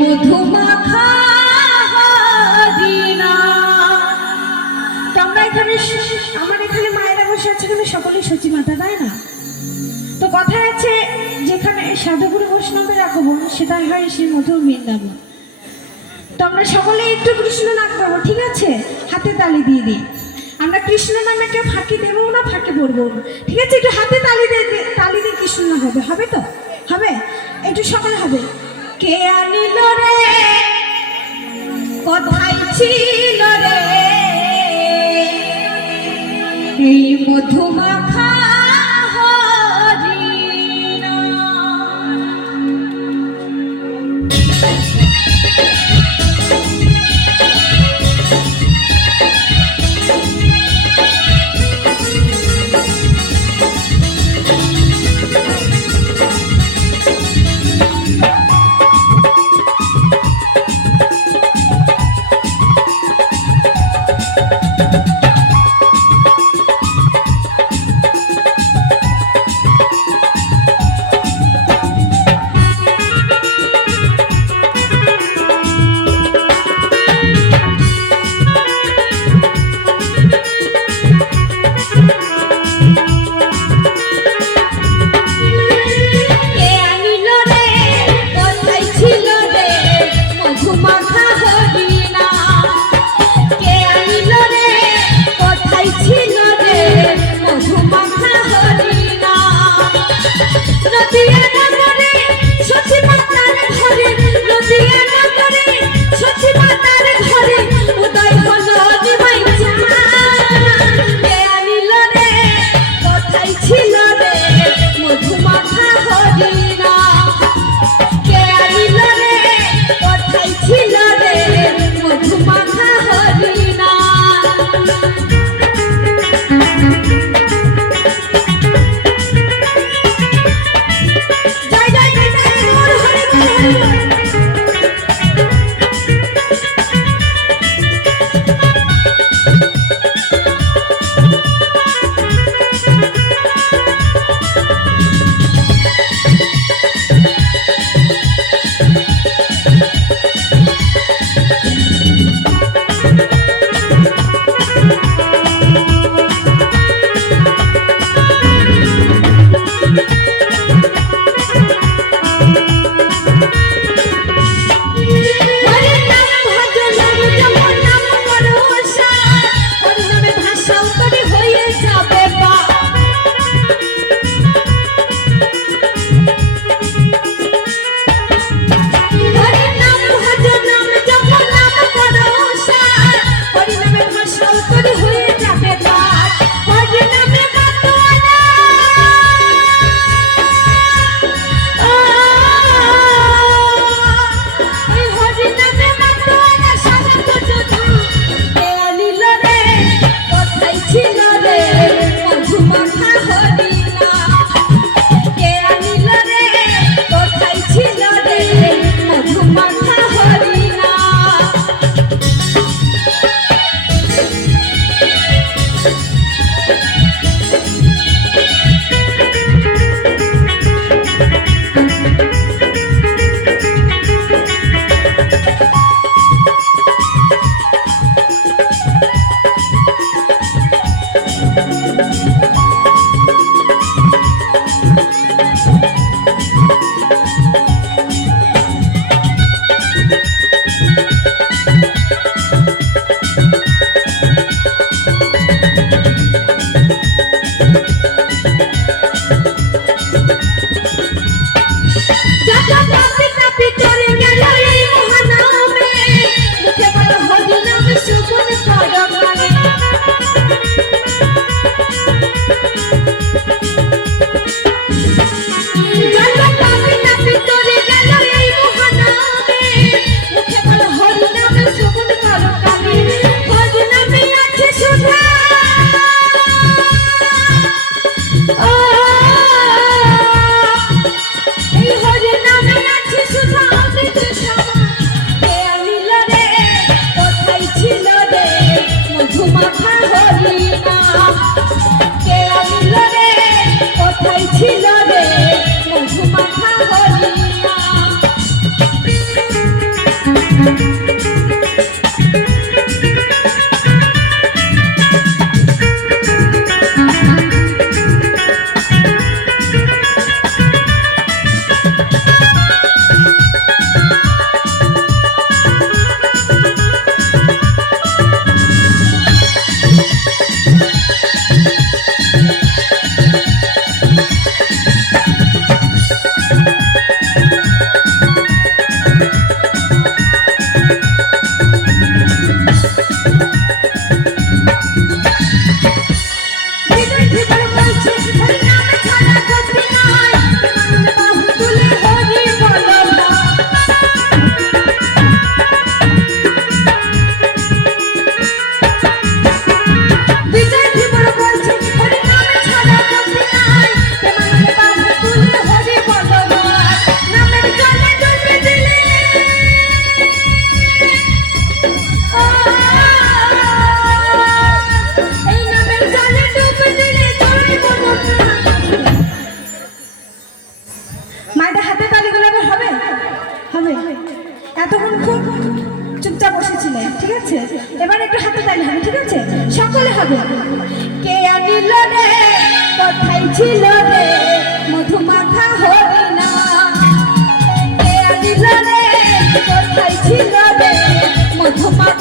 মধুমাখা হরিণা। তোমরা এখানে আমার এখানে মায়েরা বসে আছে, এখানে সকলেই সচি মাতা, তাই না? তো কথায় আছে যেখানে সাধুগুরু বৈষ্ণবের আগমন সেটাই হয় সেই মধুর বৃন্দাবন। তো আমরা সকলে একটু কৃষ্ণ নাম করবো, ঠিক আছে? হাতে তালি দিয়ে দিই। আমরা কৃষ্ণ নামে কেউ ফাঁকি দেবো না, ফাঁকে পড়বো না, ঠিক আছে? একটু হাতে তালি দিয়ে কৃষ্ণ নাম হবে, হবে তো? হবে, একটু সকলে হবে। কে আনিল রে, কোথায় ছিল রে এই মধুমাখা হরিণা। হরি মায়েদের হাতে তালিগুলো এবার হবে হবে এতক্ষণ খুব চুপচাপ বসেছিলেন, ঠিক আছে? এবার একটু হাতে তালি হবে, ঠিক আছে? সকলে হবে। কে আনিল রে কোথায় ছিল রে মধুমাখা হরিণা, কে আনিল রে কোথায় ছিল রে মধুমাখা